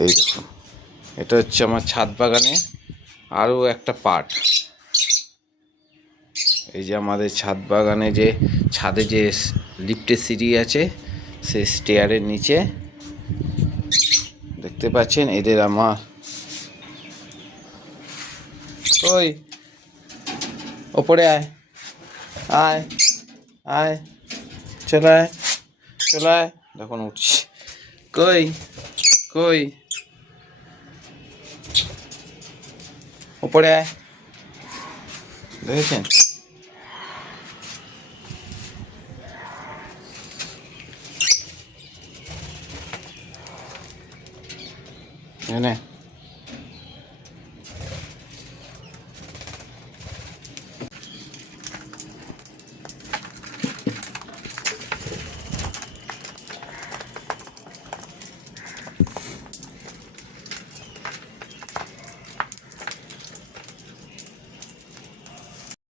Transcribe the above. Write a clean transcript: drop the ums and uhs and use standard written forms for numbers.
এই দেখুন, এটা হচ্ছে আমার ছাদ বাগানে আরও একটা পার্ট। এই যে আমাদের ছাদ বাগানে যে ছাদে যে লিফটের সিঁড়ি আছে, সেই স্টেয়ারের নিচে দেখতে পাচ্ছেন এদের আমার কই ওপরে আয় আয় আয় চলে আয় চলে আয়, দেখুন উঠছি, কই কই ওপরে আয়, দেখেছেন? এনে